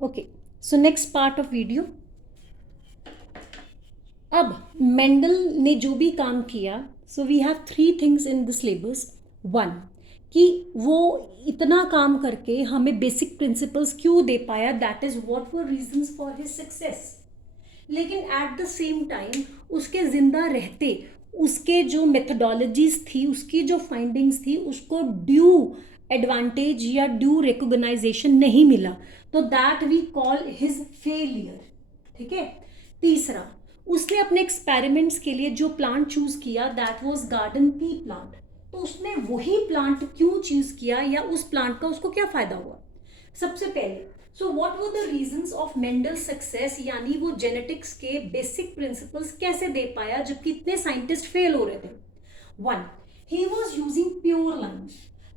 Okay, so next part of video. अब Mendel ने जो भी काम किया, so we have three things in the syllabus. One, कि वो इतना काम करके हमें बेसिक प्रिंसिपल्स क्यों दे पाया, that is what were reasons for his success. लेकिन एट द सेम टाइम उसके जिंदा रहते उसके जो मेथडोलॉजीज थी, उसकी जो फाइंडिंग्स थी, उसको ड्यू एडवांटेज या ड्यू रिकॉग्नाइजेशन नहीं मिला, तो that we call his failure. ठीक है। तीसरा, उसने अपने एक्सपेरिमेंट्स के लिए जो प्लांट चूज किया that was garden pea plant, तो उसने वही प्लांट क्यों चूज किया या उस प्लांट का उसको क्या फायदा हुआ। सबसे पहले, so what were the reasons of Mendel success, यानी वो जेनेटिक्स के बेसिक प्रिंसिपल्स कैसे दे पाया जबकि इतने साइंटिस्ट फेल हो रहे थे। One, he was using pure line.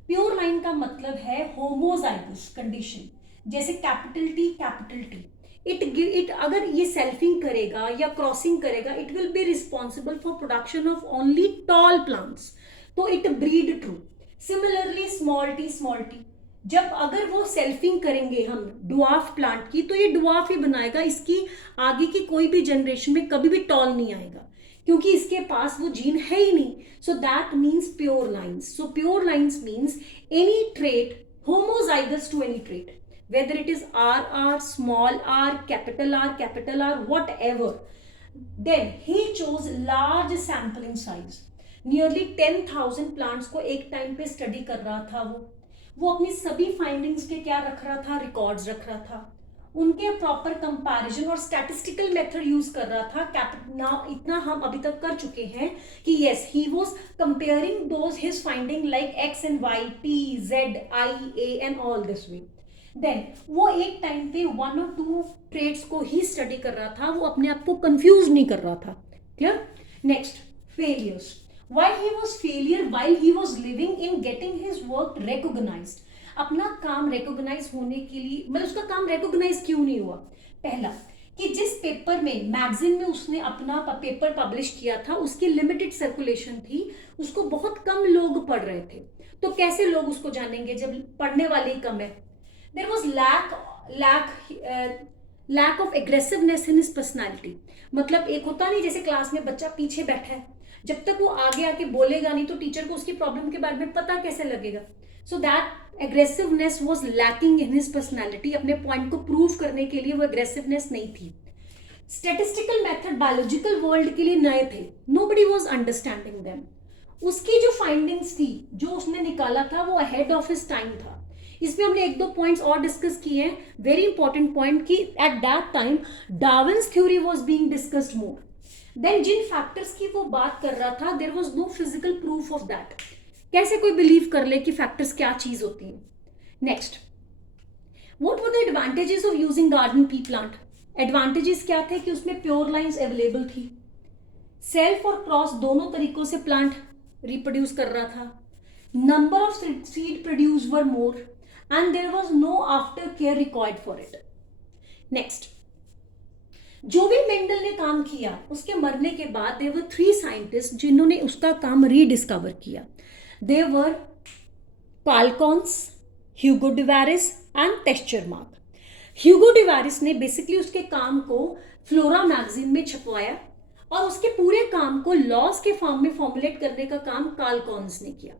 Pure line का मतलब है होमोजाइगस कंडीशन, जैसे capital T capital T. It अगर ये सेल्फिंग करेगा या क्रॉसिंग करेगा, it will be responsible for production of only tall plants, तो it breed true. Similarly small T, जब अगर वो सेल्फिंग करेंगे हम डुआफ प्लांट की, तो ये डुआफ ही बनाएगा, इसकी आगे की कोई भी जनरेशन में कभी भी टॉल नहीं आएगा, क्योंकि इसके पास वो जीन है ही नहीं। So that means pure lines. So pure lines means any trait homozygous to any trait, whether it is RR, small r, capital R, whatever. Then he chose large sampling size. Nearly 10,000 plants को एक time पे study कर रहा था वो अपनी सभी findings के क्या रख रहा था, रिकॉर्ड्स रख रहा था, उनके प्रॉपर कंपैरिजन और स्टैटिस्टिकल मेथड यूज कर रहा था। इतना हम अभी तक कर चुके हैं कि yes, he was comparing those his finding like X and Y, T, Z, I, A and all this way. Then वो एक टाइम पे वन और टू ट्रेड्स को ही स्टडी कर रहा था, वो अपने आप को कंफ्यूज नहीं कर रहा था। Clear. Next, failures. Why he was failure while he was living in getting his work recognized। अपना काम रिकॉग्नाइज होने के लिए, मतलब उसका काम रिकॉग्नाइज क्यों नहीं हुआ। पहला, कि जिस पेपर में मैगजीन में उसने अपना पेपर पब्लिश किया था, उसकी लिमिटेड सर्कुलेशन थी, उसको बहुत कम लोग पढ़ रहे थे, तो कैसे लोग उसको जानेंगे जब पढ़ने वाले ही कम है। There was lack of aggressiveness in his personality. मतलब एक होता नहीं, जैसे क्लास में बच्चा पीछे बैठा है, जब तक वो आगे आके बोलेगा नहीं तो टीचर को उसकी प्रॉब्लम के बारे में पता कैसे लगेगा। So that aggressiveness was lacking in his personality. अपने पॉइंट को प्रूव करने के लिए वो एग्रेसिवनेस नहीं थी। स्टैटिस्टिकल मेथड बायोलॉजिकल वर्ल्ड के लिए नए थे, नोबडी वाज अंडरस्टैंडिंग देम। उसकी जो फाइंडिंग्स थी, जो उसने निकाला था, वो अहेड ऑफ हिज टाइम था। इसमें हमने एक दो पॉइंट्स और डिस्कस किए हैं, वेरी इंपॉर्टेंट पॉइंट, कि at that time Darwin's theory was being discussed more. Then जिन फैक्टर्स की वो बात कर रहा था, there was no physical proof of that. कैसे कोई बिलीव कर ले कि फैक्टर्स क्या चीज होती है। Next, what were the advantages of using garden pea plant. Advantages क्या थे कि उसमें प्योर लाइंस अवेलेबल थी, सेल्फ और क्रॉस दोनों तरीकों से प्लांट रिप्रोड्यूस कर रहा था, number of seed produce were more, and there was no after care required for it. Next, जो भी मेंडल ने काम किया, उसके मरने के बाद देयर वर थ्री साइंटिस्ट जिन्होंने उसका काम रीडिस्कवर किया। There were Carl Correns, Hugo de Vries and Tschermak. Hugo de Vries ने बेसिकली उसके काम को फ्लोरा मैगजीन में छपवाया, और उसके पूरे काम को लॉज के फॉर्म में फॉर्मुलेट करने का काम कार्ल कॉन्स ने किया।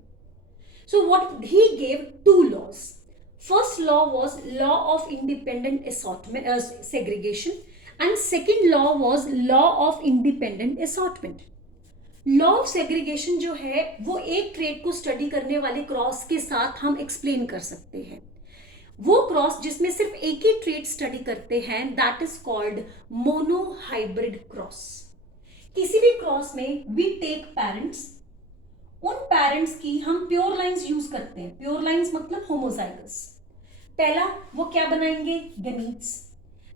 So what he gave two laws. First law was law of independent segregation, and second law was law of independent assortment। Law of segregation जो है वो एक ट्रेट को स्टडी करने वाले क्रॉस के साथ हम एक्सप्लेन कर सकते हैं। वो क्रॉस जिसमें सिर्फ एक ही ट्रेट स्टडी करते हैं, that is called monohybrid cross. किसी भी क्रॉस में वी टेक पेरेंट्स, उन पेरेंट्स की हम प्योर लाइंस यूज करते हैं। प्योर लाइंस मतलब होमोजाइगस। पहला वो क्या बनाएंगे, गैमीट्स।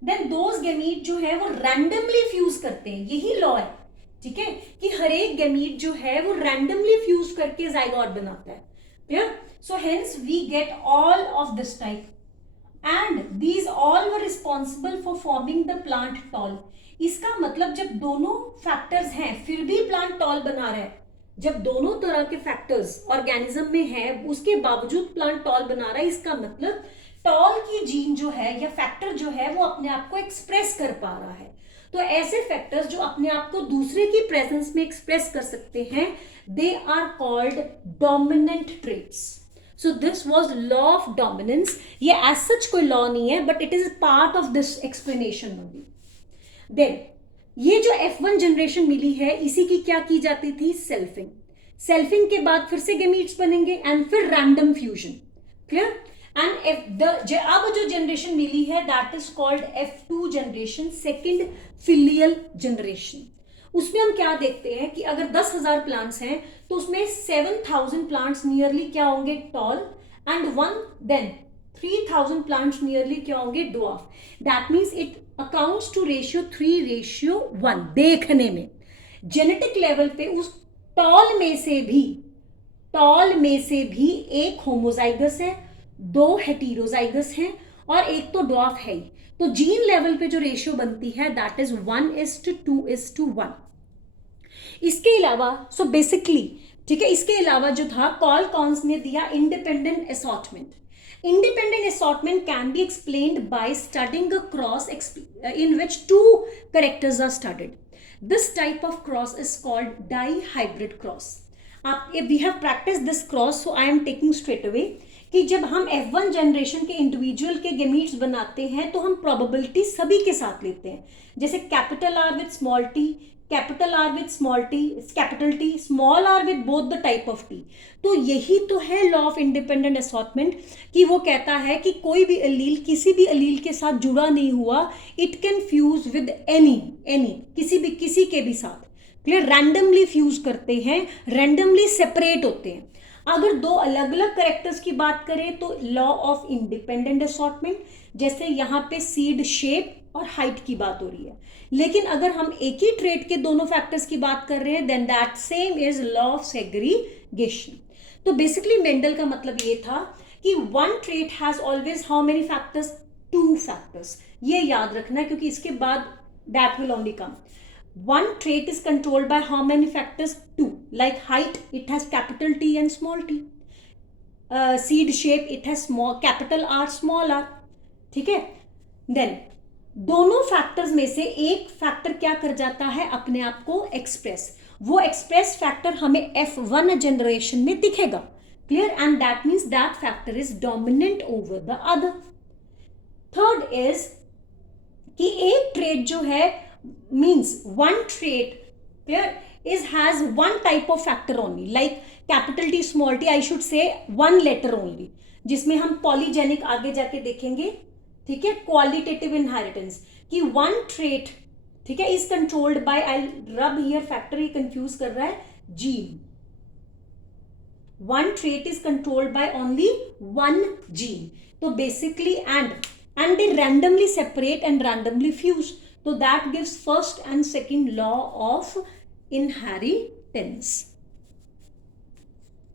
देन दोज गैमीट जो है वो रैंडमली फ्यूज करते हैं, यही लॉ है, ठीक है, कि हर एक गैमीट जो है वो रैंडमली फ्यूज करके जाइगोट बनाता है। Clear. So hence we get all of this type, and these all were responsible for forming the plant tall. इसका मतलब जब दोनों फैक्टर्स हैं फिर भी प्लांट टॉल बना रहा है, जब दोनों तरह के फैक्टर्स ऑर्गेनिज्म में है उसके बावजूद प्लांट टॉल बना रहा है, इसका मतलब टॉल की जीन जो है या फैक्टर जो है वो अपने आप को एक्सप्रेस कर पा रहा है। तो ऐसे फैक्टर्स जो अपने आप को दूसरे की प्रेजेंस में एक्सप्रेस कर सकते हैं, they are called dominant traits. So this was law of dominance. ये एज सच कोई लॉ नहीं है, but it is part of this explanation only. Then ये जो F1 जनरेशन मिली है, इसी की क्या की जाती थी? सेल्फिंग। सेल्फिंग के बाद फिर से गेमीट्स बनेंगे एंड फिर रैंडम फ्यूजन। क्लियर? एंड अब जो जनरेशन मिली है that is called F2 generation, second filial generation. उसमें हम क्या देखते हैं कि अगर 10,000 प्लांट्स हैं तो उसमें 7,000 प्लांट्स नियरली क्या होंगे? Tall, and then 3,000 plants nearly क्या होंगे? Dwarf. That means it accounts to ratio 3:1 देखने में। जेनेटिक लेवल पे उस टॉल में से भी एक होमोजाइगस है, 2 हेटेरोजाइगस हैं और एक तो ड्वार्फ है ही। तो जीन लेवल पे जो रेशियो बनती है दैट इज 1:2:1। इसके अलावा सो बेसिकली, ठीक है, इसके अलावा जो था कॉल कॉन्स ने दिया independent assortment. Independent assortment can be explained by studying a cross in which 2 characters are studied. This type of cross is called dihybrid cross. We have practiced this cross, so I am taking straight away कि जब हम F1 generation के individual के gametes बनाते हैं तो हम probability सभी के साथ लेते हैं, जैसे capital R with small T, capital R with small T, capital T, small R with both the type of T. तो यही तो है लॉ ऑफ इंडिपेंडेंट असॉर्टमेंट, कि वो कहता है कि कोई भी अलील किसी भी अलील के साथ जुड़ा नहीं हुआ, it can fuse with any किसी के भी साथ। क्लियर? रैंडमली फ्यूज करते हैं, रैंडमली सेपरेट होते हैं। अगर 2 अलग अलग करेक्टर्स की बात करें तो लॉ ऑफ इंडिपेंडेंट असॉर्टमेंट, जैसे यहाँ पे सीड शेप और हाइट की बात हो रही है। लेकिन अगर हम एक ही ट्रेट के दोनों फैक्टर्स की बात कर रहे हैं then that same is law of segregation. तो बेसिकली मेंडल का मतलब ये था कि 1 trait has always how many factors? 2 factors. ये याद रखना क्योंकि इसके बाद that will only come. 1 trait is controlled by how many factors? 2. Like height, it has capital T and small t. Seed shape, it has capital R, small r. ठीक है? Then दोनों factors में से एक फैक्टर क्या कर जाता है? अपने आप को एक्सप्रेस। वो एक्सप्रेस फैक्टर हमें F1 जनरेशन में दिखेगा। Clear? And that means that factor is dominant over the other. Third is कि एक ट्रेट जो है means 1 trait, clear, has 1 type of factor only, like capital T small t, I should say 1 letter only, जिसमें हम polygenic आगे जाके देखेंगे। ठीक है? क्वालिटेटिव इनहेरिटेंस कि 1 trait, ठीक है, इज कंट्रोल्ड बाय, आई रब हियर फैक्टर, ये कंफ्यूज कर रहा है, gene. 1 trait is controlled by only 1 gene. तो basically and they randomly separate and randomly fuse. So that gives first and second law of inheritance.